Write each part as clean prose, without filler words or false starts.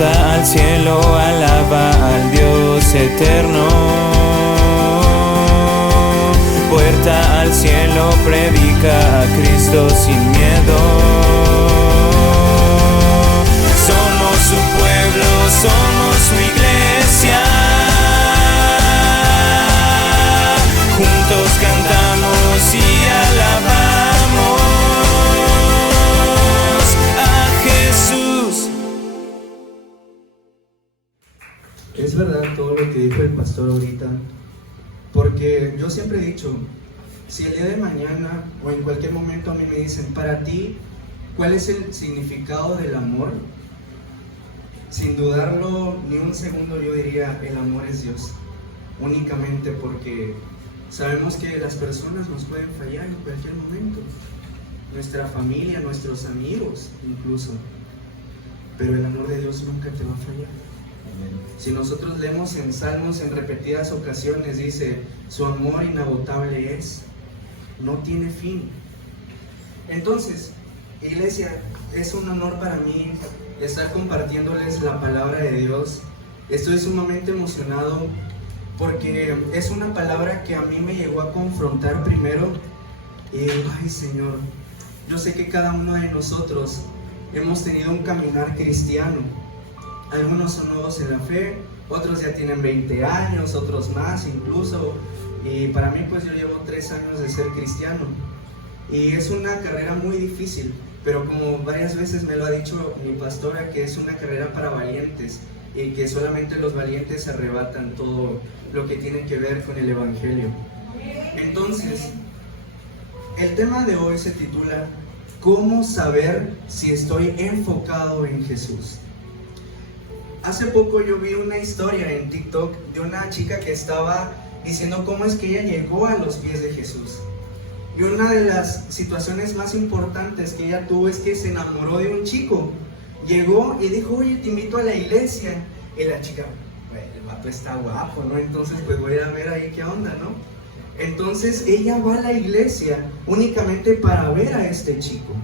Puerta al cielo, alaba al Dios eterno. Puerta al cielo, predica a Cristo sin miedo. Somos su pueblo, somos su iglesia. Juntos cantamos y alabamos a Jesús. Es verdad todo lo que dijo el pastor ahorita, porque yo siempre he dicho, si el día de mañana o en cualquier momento a mí me dicen, para ti, ¿cuál es el significado del amor? Sin dudarlo ni un segundo yo diría, el amor es Dios, únicamente porque sabemos que las personas nos pueden fallar en cualquier momento, nuestra familia, nuestros amigos incluso, pero el amor de Dios nunca te va a fallar. Si nosotros leemos en Salmos en repetidas ocasiones, dice, su amor inagotable es, no tiene fin. Entonces, iglesia, es un honor para mí estar compartiéndoles la palabra de Dios. Estoy sumamente emocionado porque es una palabra que a mí me llegó a confrontar primero. Ay, Señor, yo sé que cada uno de nosotros hemos tenido un caminar cristiano. Algunos son nuevos en la fe, otros ya tienen 20 años, otros más incluso. Y para mí pues yo llevo 3 años de ser cristiano. Y es una carrera muy difícil, pero como varias veces me lo ha dicho mi pastora, que es una carrera para valientes y que solamente los valientes arrebatan todo lo que tiene que ver con el Evangelio. Entonces, el tema de hoy se titula ¿Cómo saber si estoy enfocado en Jesús? Hace poco yo vi una historia en TikTok de una chica que estaba diciendo cómo es que ella llegó a los pies de Jesús. Y una de las situaciones más importantes que ella tuvo es que se enamoró de un chico. Llegó y dijo, oye, te invito a la iglesia. Y la chica, el vato está guapo, ¿no? Entonces pues voy a ir a ver ahí qué onda, ¿no? Entonces ella va a la iglesia únicamente para ver a este chico.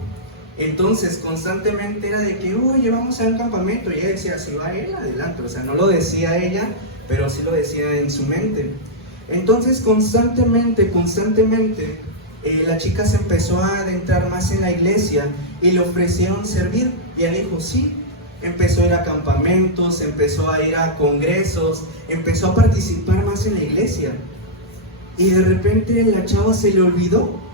Entonces constantemente era de que, oye, vamos a un campamento. Y ella decía, si va él, adelante. O sea, no lo decía ella, pero sí lo decía en su mente. Entonces constantemente, la chica se empezó a adentrar más en la iglesia y le ofrecieron servir. Y ella dijo, sí. Empezó a ir a campamentos, empezó a ir a congresos, empezó a participar más en la iglesia. Y de repente la chava se le olvidó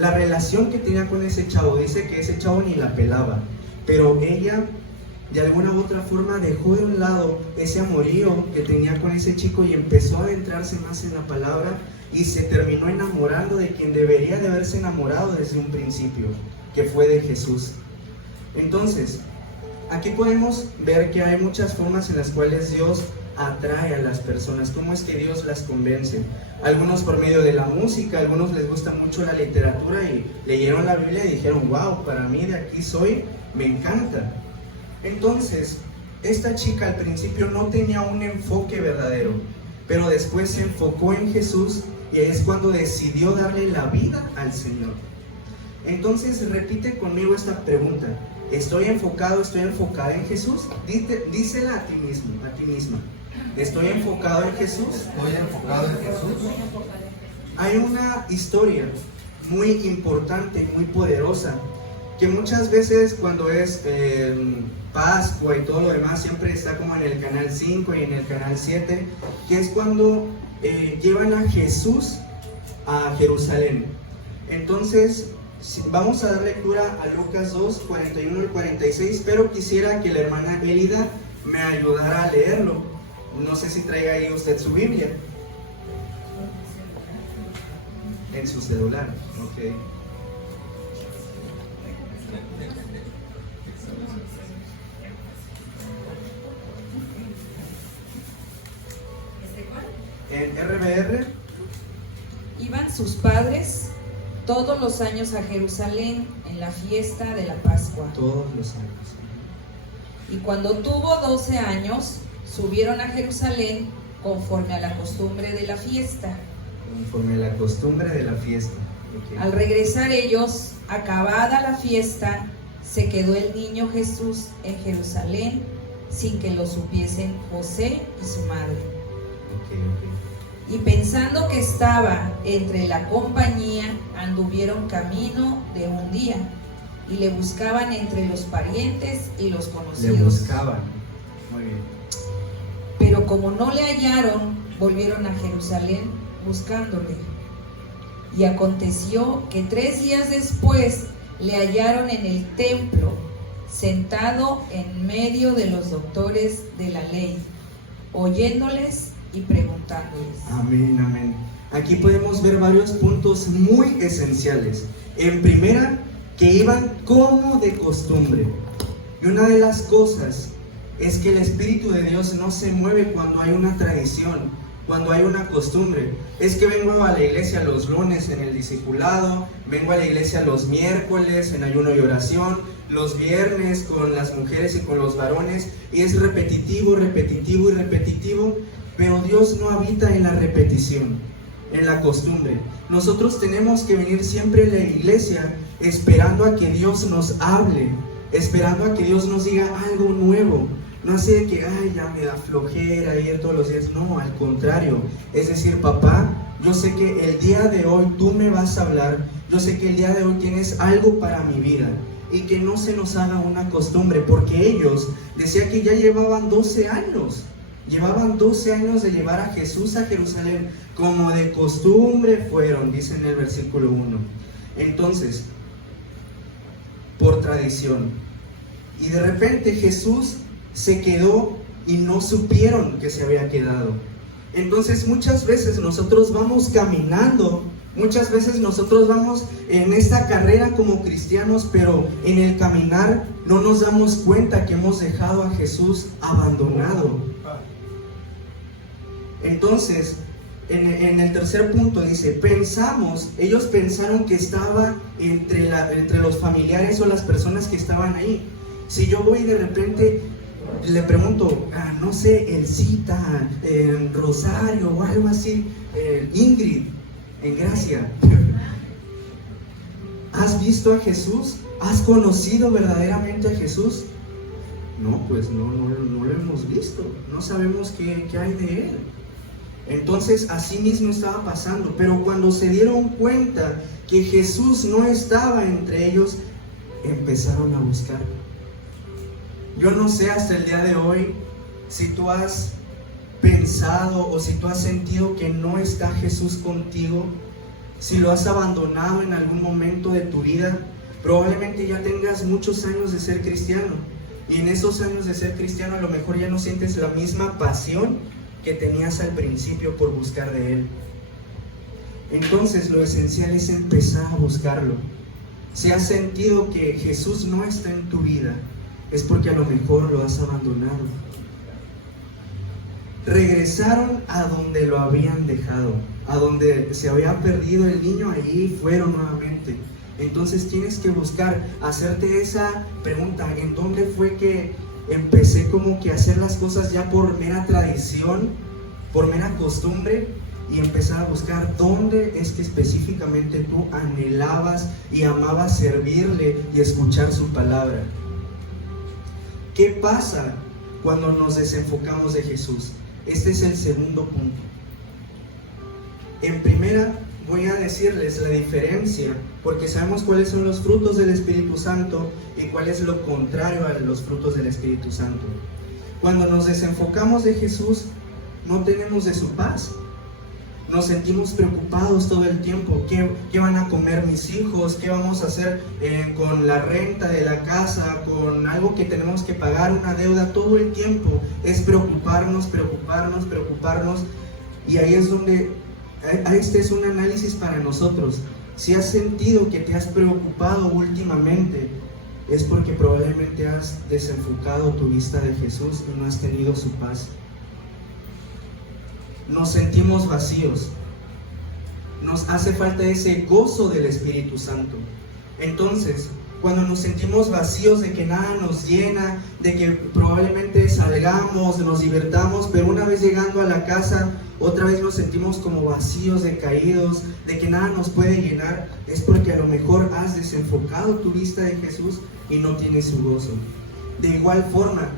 la relación que tenía con ese chavo. Dice que ese chavo ni la pelaba, pero ella de alguna u otra forma dejó de un lado ese amorío que tenía con ese chico y empezó a adentrarse más en la palabra y se terminó enamorando de quien debería de haberse enamorado desde un principio, que fue de Jesús. Entonces, aquí podemos ver que hay muchas formas en las cuales Dios atrae a las personas. ¿Cómo es que Dios las convence? Algunos por medio de la música, algunos les gusta mucho la literatura y leyeron la Biblia y dijeron, wow, para mí de aquí soy, me encanta. Entonces, esta chica al principio no tenía un enfoque verdadero, pero después se enfocó en Jesús y es cuando decidió darle la vida al Señor. Entonces, repite conmigo esta pregunta. ¿Estoy enfocado, estoy enfocada en Jesús? Dísela a ti mismo, a ti misma. ¿Estoy enfocado en Jesús? ¿Estoy enfocado en Jesús? Hay una historia muy importante, muy poderosa, que muchas veces cuando es Pascua y todo lo demás, siempre está como en el canal 5 y en el canal 7, que es cuando llevan a Jesús a Jerusalén. Entonces, vamos a dar lectura a Lucas 2, 41 al 46, pero quisiera que la hermana Elida me ayudara a leerlo. No sé si traiga ahí usted su Biblia. En su celular, ok. En RBR. Iban sus padres todos los años a Jerusalén en la fiesta de la Pascua. Todos los años. Y cuando tuvo 12 años, subieron a Jerusalén conforme a la costumbre de la fiesta. Conforme a la costumbre de la fiesta. Okay. Al regresar ellos, acabada la fiesta, se quedó el niño Jesús en Jerusalén sin que lo supiesen José y su madre. Ok. Y pensando que estaba entre la compañía, anduvieron camino de un día, y le buscaban entre los parientes y los Le conocidos. buscaban. Muy bien. Pero como no le hallaron, volvieron a Jerusalén buscándole. Y aconteció que 3 días después le hallaron en el templo, sentado en medio de los doctores de la ley, oyéndoles y preguntándoles. Amén, amén. Aquí podemos ver varios puntos muy esenciales. En primera, que iban como de costumbre. Y una de las cosas es que el Espíritu de Dios no se mueve cuando hay una tradición, cuando hay una costumbre. Es que vengo a la iglesia los lunes en el discipulado, vengo a la iglesia los miércoles en ayuno y oración, los viernes con las mujeres y con los varones, y es repetitivo, repetitivo y repetitivo, pero Dios no habita en la repetición, en la costumbre. Nosotros tenemos que venir siempre a la iglesia esperando a que Dios nos hable, esperando a que Dios nos diga algo nuevo. No así de que, ay, ya me da flojera ir todos los días. No, al contrario. Es decir, papá, yo sé que el día de hoy tú me vas a hablar. Yo sé que el día de hoy tienes algo para mi vida. Y que no se nos haga una costumbre. Porque ellos, decía que ya llevaban 12 años. Llevaban 12 años de llevar a Jesús a Jerusalén. Como de costumbre fueron, dice en el versículo 1. Entonces, por tradición. Y de repente Jesús se quedó y no supieron que se había quedado. Entonces muchas veces nosotros vamos caminando, muchas veces nosotros vamos en esta carrera como cristianos, pero en el caminar no nos damos cuenta que hemos dejado a Jesús abandonado. Entonces, en el tercer punto dice, ellos pensaron que estaba entre los familiares o las personas que estaban ahí. Si yo voy de repente le pregunto, no sé, Elcita, Rosario o algo así, Ingrid, en Gracia, ¿has visto a Jesús? ¿Has conocido verdaderamente a Jesús? No, pues no lo hemos visto, no sabemos qué hay de él. Entonces así mismo estaba pasando, pero cuando se dieron cuenta que Jesús no estaba entre ellos, empezaron a buscarlo. Yo no sé hasta el día de hoy si tú has pensado o si tú has sentido que no está Jesús contigo, si lo has abandonado en algún momento de tu vida. Probablemente ya tengas muchos años de ser cristiano, y en esos años de ser cristiano a lo mejor ya no sientes la misma pasión que tenías al principio por buscar de Él. Entonces lo esencial es empezar a buscarlo. Si has sentido que Jesús no está en tu vida, es porque a lo mejor lo has abandonado. Regresaron a donde lo habían dejado, a donde se había perdido el niño, allí fueron nuevamente. Entonces tienes que buscar, hacerte esa pregunta, ¿en dónde fue que empecé como que a hacer las cosas ya por mera tradición, por mera costumbre? Y empezar a buscar dónde es que específicamente tú anhelabas y amabas servirle y escuchar su palabra. ¿Qué pasa cuando nos desenfocamos de Jesús? Este es el segundo punto. En primera, voy a decirles la diferencia, porque sabemos cuáles son los frutos del Espíritu Santo y cuál es lo contrario a los frutos del Espíritu Santo. Cuando nos desenfocamos de Jesús, no tenemos de su paz. Nos sentimos preocupados todo el tiempo. ¿Qué van a comer mis hijos? ¿Qué vamos a hacer con la renta de la casa? Con algo que tenemos que pagar, una deuda. Todo el tiempo es preocuparnos. Y ahí es donde, este es un análisis para nosotros. Si has sentido que te has preocupado últimamente, es porque probablemente has desenfocado tu vista de Jesús y no has tenido su paz. Nos sentimos vacíos, nos hace falta ese gozo del Espíritu Santo. Entonces, cuando nos sentimos vacíos de que nada nos llena, de que probablemente salgamos, nos divertamos, pero una vez llegando a la casa, otra vez nos sentimos como vacíos, decaídos, de que nada nos puede llenar, es porque a lo mejor has desenfocado tu vista de Jesús y no tienes su gozo. De igual forma,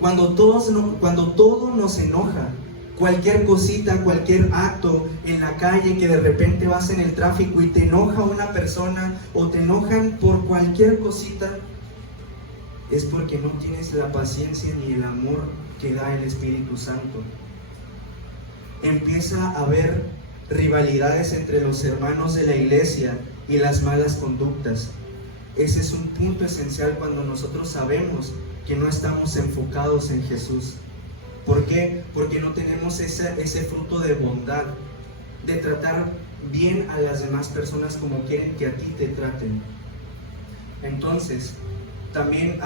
cuando todo nos enoja, cualquier cosita, cualquier acto en la calle, que de repente vas en el tráfico y te enoja una persona o te enojan por cualquier cosita, es porque no tienes la paciencia ni el amor que da el Espíritu Santo. Empieza a haber rivalidades entre los hermanos de la iglesia y las malas conductas. Ese es un punto esencial cuando nosotros sabemos que no estamos enfocados en Jesús. ¿Por qué? Porque no tenemos ese fruto de bondad, de tratar bien a las demás personas como quieren que a ti te traten. Entonces, también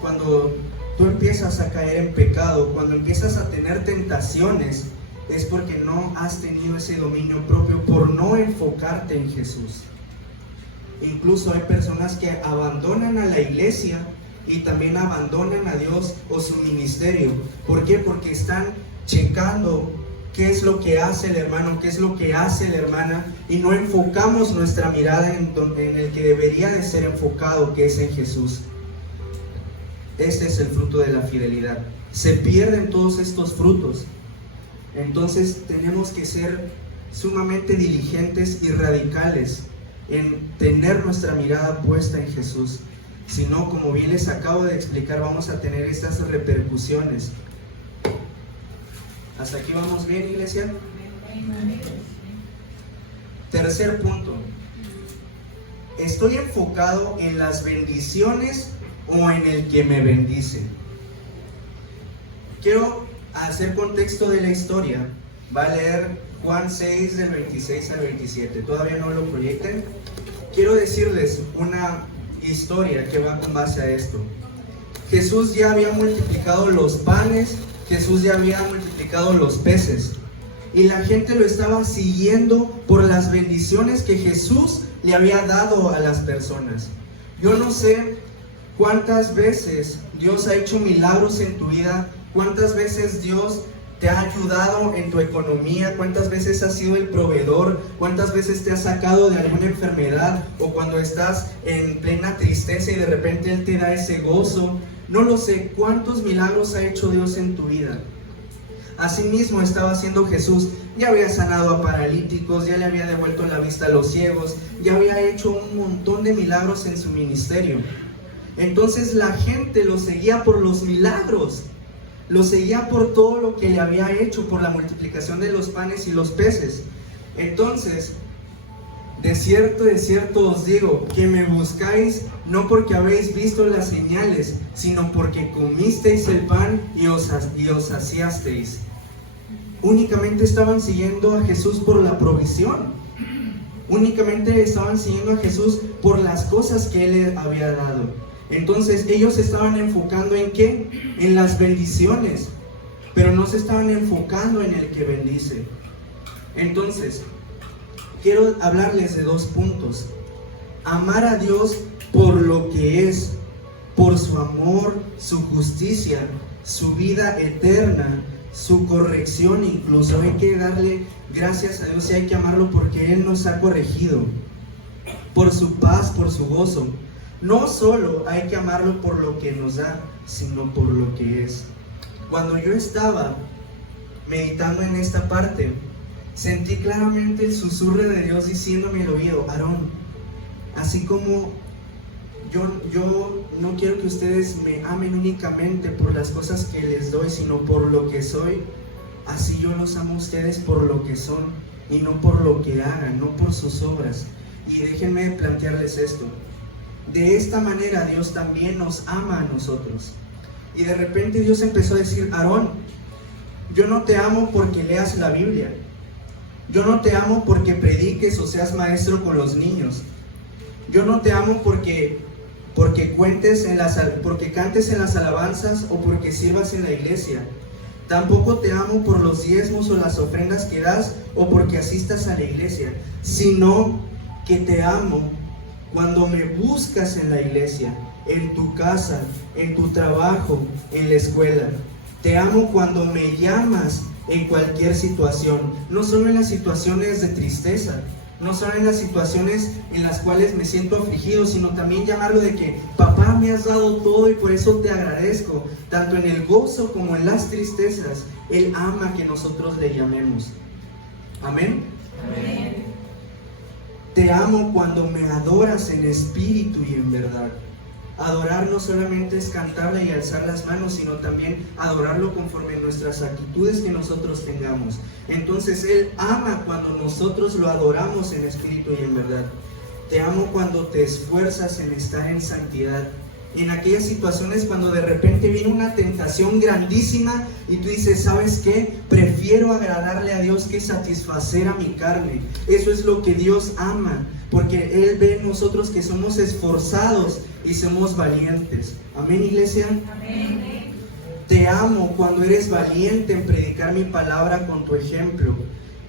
cuando tú empiezas a caer en pecado, cuando empiezas a tener tentaciones, es porque no has tenido ese dominio propio por no enfocarte en Jesús. Incluso hay personas que abandonan a la iglesia y también abandonan a Dios o su ministerio. ¿Por qué? Porque están checando qué es lo que hace el hermano, qué es lo que hace la hermana, y no enfocamos nuestra mirada en el que debería de ser enfocado, que es en Jesús. Este es el fruto de la fidelidad. Se pierden todos estos frutos. Entonces tenemos que ser sumamente diligentes y radicales en tener nuestra mirada puesta en Jesús. Si no, como bien les acabo de explicar, vamos a tener estas repercusiones. ¿Hasta aquí vamos bien, iglesia? Tercer punto. ¿Estoy enfocado en las bendiciones o en el que me bendice? Quiero hacer contexto de la historia. Va a leer Juan 6 del 26 al 27. Todavía no lo proyecten. Quiero decirles una historia que va con base a esto. Jesús ya había multiplicado los panes, Jesús ya había multiplicado los peces, y la gente lo estaba siguiendo por las bendiciones que Jesús le había dado a las personas. Yo no sé cuántas veces Dios ha hecho milagros en tu vida, cuántas veces Dios te ha ayudado en tu economía, cuántas veces has sido el proveedor, cuántas veces te ha sacado de alguna enfermedad, o cuando estás en plena tristeza y de repente Él te da ese gozo. No lo sé, cuántos milagros ha hecho Dios en tu vida. Asimismo estaba haciendo Jesús. Ya había sanado a paralíticos, ya le había devuelto la vista a los ciegos, ya había hecho un montón de milagros en su ministerio. Entonces la gente lo seguía por los milagros, lo seguía por todo lo que le había hecho, por la multiplicación de los panes y los peces. Entonces, de cierto os digo, que me buscáis no porque habéis visto las señales, sino porque comisteis el pan y os saciasteis. Únicamente estaban siguiendo a Jesús por la provisión. Únicamente estaban siguiendo a Jesús por las cosas que Él les había dado. Entonces ellos se estaban enfocando ¿en qué? En las bendiciones, pero no se estaban enfocando en el que bendice. Entonces, quiero hablarles de dos puntos. Amar a Dios por lo que es, por su amor, su justicia, su vida eterna, su corrección incluso. Hay que darle gracias a Dios y hay que amarlo porque Él nos ha corregido, por su paz, por su gozo. No solo hay que amarlo por lo que nos da, sino por lo que es. Cuando yo estaba meditando en esta parte, sentí claramente el susurro de Dios diciéndome al oído: Aarón, así como yo no quiero que ustedes me amen únicamente por las cosas que les doy, sino por lo que soy, así yo los amo a ustedes por lo que son y no por lo que hagan, no por sus obras. Y déjenme plantearles esto. De esta manera Dios también nos ama a nosotros. Y de repente Dios empezó a decir: Aarón, yo no te amo porque leas la Biblia, yo no te amo porque prediques o seas maestro con los niños, yo no te amo porque cantes en las alabanzas o porque sirvas en la iglesia. Tampoco te amo por los diezmos o las ofrendas que das o porque asistas a la iglesia, sino que te amo cuando me buscas en la iglesia, en tu casa, en tu trabajo, en la escuela. Te amo cuando me llamas en cualquier situación, no solo en las situaciones de tristeza, no solo en las situaciones en las cuales me siento afligido, sino también llamarlo de que papá, me has dado todo y por eso te agradezco, tanto en el gozo como en las tristezas. Él ama que nosotros le llamemos. Amén. Amén. Te amo cuando me adoras en espíritu y en verdad. Adorar no solamente es cantarle y alzar las manos, sino también adorarlo conforme a nuestras actitudes que nosotros tengamos. Entonces Él ama cuando nosotros lo adoramos en espíritu y en verdad. Te amo cuando te esfuerzas en estar en santidad. Y en aquellas situaciones cuando de repente viene una tentación grandísima y tú dices, ¿sabes qué? Prefiero agradarle a Dios que satisfacer a mi carne. Eso es lo que Dios ama, porque Él ve en nosotros que somos esforzados y somos valientes. Amén, iglesia. Amén. Te amo cuando eres valiente en predicar mi palabra con tu ejemplo.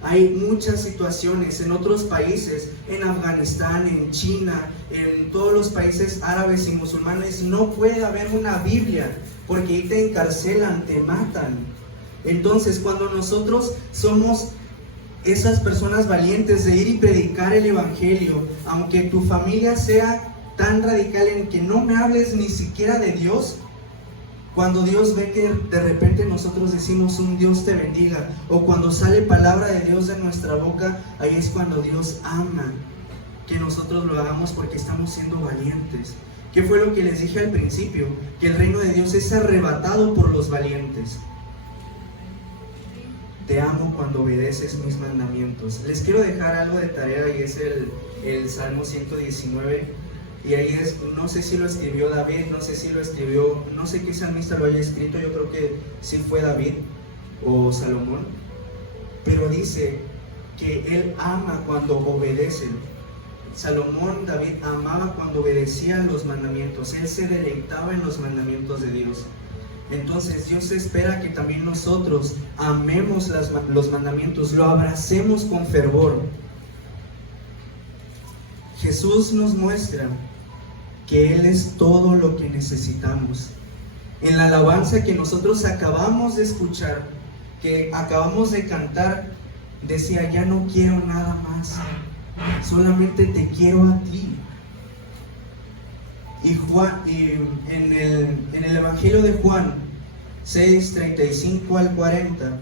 Hay muchas situaciones en otros países, en Afganistán, en China, en todos los países árabes y musulmanes, no puede haber una Biblia, porque ahí te encarcelan, te matan. Entonces, cuando nosotros somos esas personas valientes de ir y predicar el evangelio, aunque tu familia sea tan radical en que no me hables ni siquiera de Dios, cuando Dios ve que de repente nosotros decimos un Dios te bendiga, o cuando sale palabra de Dios de nuestra boca, ahí es cuando Dios ama que nosotros lo hagamos, porque estamos siendo valientes. ¿Qué fue lo que les dije al principio? Que el reino de Dios es arrebatado por los valientes. Te amo cuando obedeces mis mandamientos. Les quiero dejar algo de tarea, y es el Salmo 119. Y ahí es, no sé si lo escribió David, no sé si lo escribió, no sé qué salmista lo haya escrito, yo creo que sí fue David o Salomón. Pero dice que él ama cuando obedece. Salomón, David, amaba cuando obedecía los mandamientos. Él se deleitaba en los mandamientos de Dios. Entonces Dios espera que también nosotros amemos los mandamientos, lo abracemos con fervor. Jesús nos muestra que Él es todo lo que necesitamos. En la alabanza que nosotros acabamos de escuchar, que acabamos de cantar, decía, ya no quiero nada más, solamente te quiero a ti. Y en el Evangelio de Juan 6, 35 al 40,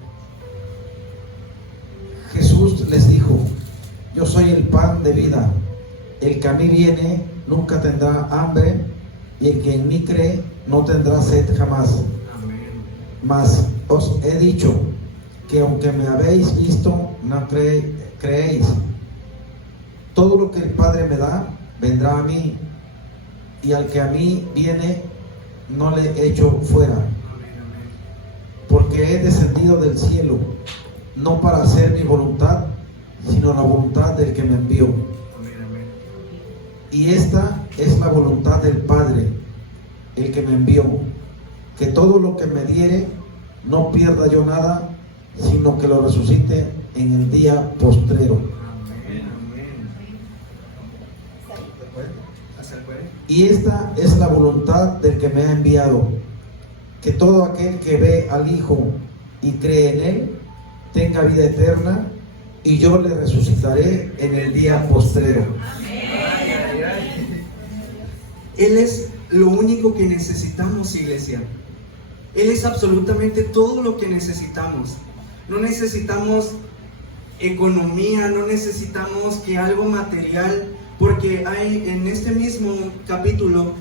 Jesús les dijo, yo soy el pan de vida. El que a mí viene nunca tendrá hambre, y el que en mí cree no tendrá sed jamás. Amén. Mas os he dicho que aunque me habéis visto, no creéis. Todo lo que el Padre me da, vendrá a mí, y al que a mí viene, no le echo fuera. Porque he descendido del cielo, no para hacer mi voluntad, sino la voluntad del que me envió. Y esta es la voluntad del Padre, el que me envió, que todo lo que me diere, no pierda yo nada, sino que lo resucite en el día postrero. Amén. Y esta es la voluntad del que me ha enviado, que todo aquel que ve al Hijo y cree en Él, tenga vida eterna, y yo le resucitaré en el día postrero. Él es lo único que necesitamos, iglesia. Él es absolutamente todo lo que necesitamos. No necesitamos economía, no necesitamos que algo material, porque hay en este mismo capítulo,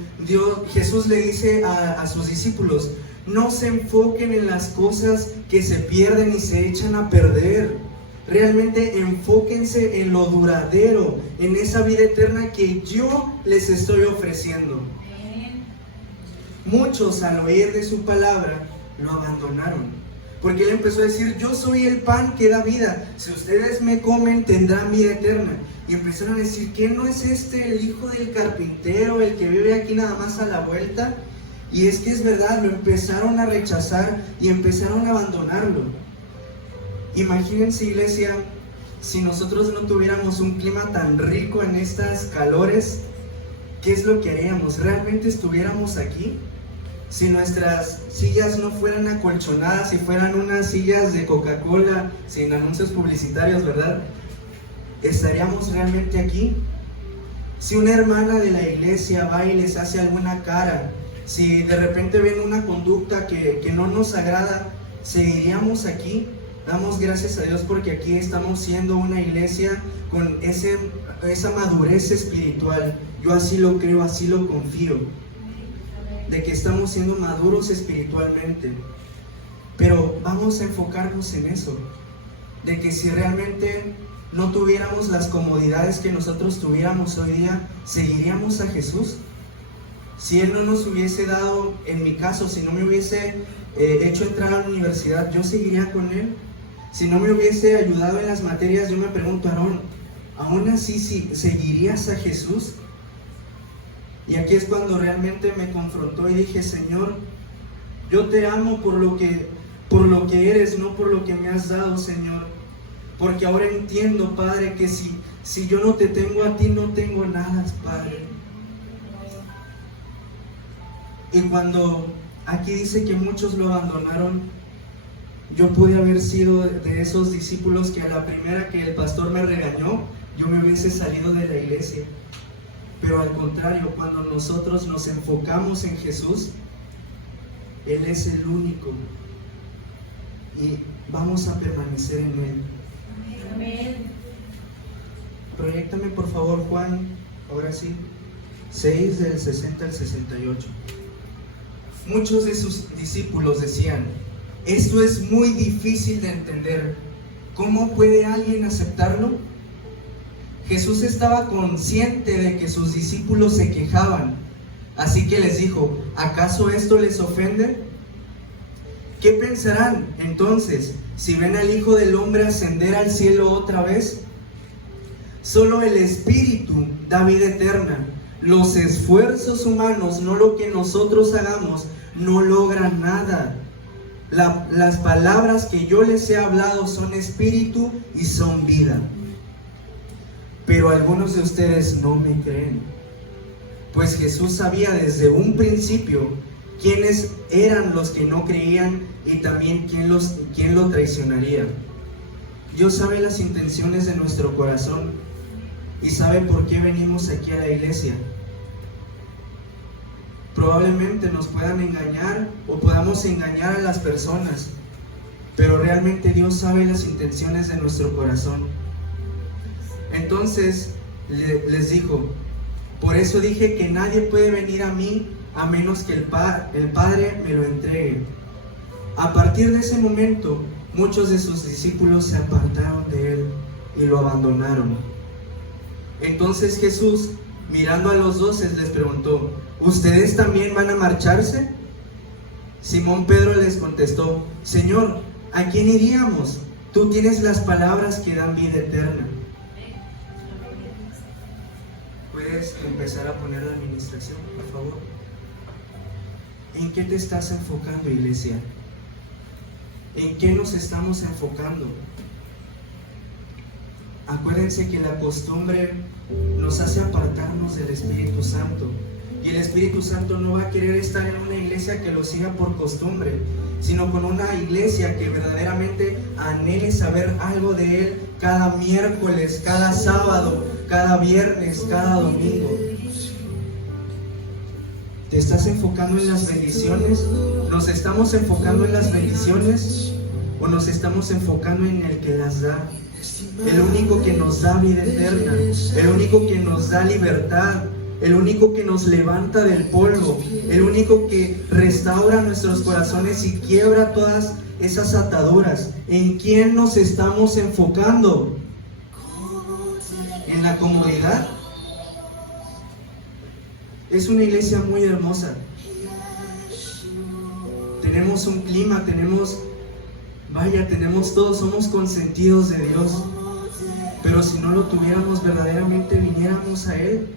Jesús le dice a sus discípulos, no se enfoquen en las cosas que se pierden y se echan a perder. Realmente enfóquense en lo duradero, en esa vida eterna que yo les estoy ofreciendo. Muchos al oír de su palabra lo abandonaron, porque Él empezó a decir, yo soy el pan que da vida, si ustedes me comen tendrán vida eterna. Y empezaron a decir, ¿qué no es este el hijo del carpintero, el que vive aquí nada más a la vuelta? Y es que es verdad, lo empezaron a rechazar y empezaron a abandonarlo. Imagínense, iglesia, si nosotros no tuviéramos un clima tan rico en estas calores, ¿qué es lo que haríamos? ¿Realmente estuviéramos aquí? Si nuestras sillas no fueran acolchonadas, si fueran unas sillas de Coca-Cola, sin anuncios publicitarios, ¿verdad? ¿estaríamos realmente aquí? Si una hermana de la iglesia va y les hace alguna cara, si de repente ven una conducta que no nos agrada, ¿seguiríamos aquí? Damos gracias a Dios porque aquí estamos siendo una iglesia con esa madurez espiritual. Yo así lo creo, así lo confío, de que estamos siendo maduros espiritualmente. Pero vamos a enfocarnos en eso, de que si realmente no tuviéramos las comodidades que nosotros tuviéramos hoy día, ¿seguiríamos a Jesús? Si Él no nos hubiese dado, en mi caso, si no me hubiese hecho entrar a la universidad, ¿yo seguiría con Él? Si no me hubiese ayudado en las materias, yo me pregunto, Aarón, ¿aún así seguirías a Jesús? Y aquí es cuando realmente me confrontó y dije, Señor, yo te amo por lo que eres, no por lo que me has dado, Señor. Porque ahora entiendo, Padre, que si yo no te tengo a ti, no tengo nada, Padre. Y cuando aquí dice que muchos lo abandonaron, yo pude haber sido de esos discípulos que a la primera que el pastor me regañó, yo me hubiese salido de la iglesia. Pero al contrario, cuando nosotros nos enfocamos en Jesús, Él es el único y vamos a permanecer en Él. Amén. Proyéctame por favor, Juan, ahora sí, 6 del 60 al 68. Muchos de sus discípulos decían, esto es muy difícil de entender, ¿cómo puede alguien aceptarlo? Jesús estaba consciente de que sus discípulos se quejaban, así que les dijo, ¿acaso esto les ofende? ¿Qué pensarán entonces si ven al Hijo del Hombre ascender al cielo otra vez? Solo el Espíritu da vida eterna. Los esfuerzos humanos, no lo que nosotros hagamos, no logran nada. Las palabras que yo les he hablado son espíritu y son vida. Pero algunos de ustedes no me creen. Pues Jesús sabía desde un principio quiénes eran los que no creían y también quién lo traicionaría. Dios sabe las intenciones de nuestro corazón y sabe por qué venimos aquí a la iglesia. Probablemente nos puedan engañar o podamos engañar a las personas, pero realmente Dios sabe las intenciones de nuestro corazón. Entonces les dijo, por eso dije que nadie puede venir a mí a menos que el Padre me lo entregue. A partir de ese momento, muchos de sus discípulos se apartaron de Él y lo abandonaron. Entonces Jesús, mirando a los 12, les preguntó, ¿ustedes también van a marcharse? Simón Pedro les contestó, Señor, ¿a quién iríamos? Tú tienes las palabras que dan vida eterna. Puedes empezar a poner la administración, por favor. ¿En qué te estás enfocando, iglesia? ¿En qué nos estamos enfocando? Acuérdense que la costumbre nos hace apartarnos del Espíritu Santo. Y el Espíritu Santo no va a querer estar en una iglesia que lo siga por costumbre, sino con una iglesia que verdaderamente anhele saber algo de Él cada miércoles, cada sábado, cada viernes, cada domingo. ¿Te estás enfocando en las bendiciones? ¿Nos estamos enfocando en las bendiciones? ¿O nos estamos enfocando en el que las da? El único que nos da vida eterna, el único que nos da libertad, el único que nos levanta del polvo, el único que restaura nuestros corazones y quiebra todas esas ataduras. ¿En quién nos estamos enfocando? ¿En la comodidad? Es una iglesia muy hermosa. Tenemos un clima, tenemos todo, somos consentidos de Dios. Pero si no lo tuviéramos, verdaderamente viniéramos a Él.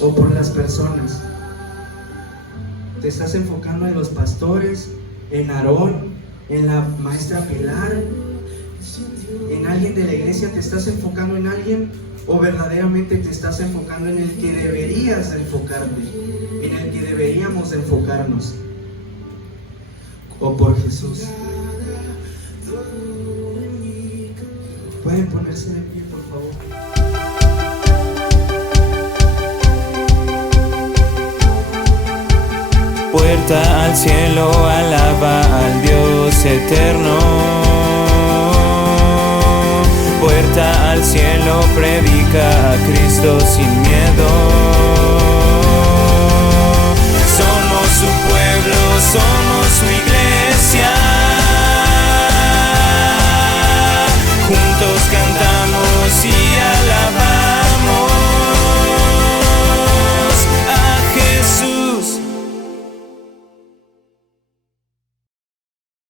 O por las personas. Te estás enfocando en los pastores, en Aarón, en la maestra Pilar, en alguien de la iglesia. ¿Te estás enfocando en alguien? ¿O verdaderamente te estás enfocando en el que deberías enfocarte, en el que deberíamos enfocarnos? ¿O por Jesús? ¿Pueden ponerse de pie, por favor? Puerta al cielo, alaba al Dios eterno. Puerta al cielo, predica a Cristo sin miedo.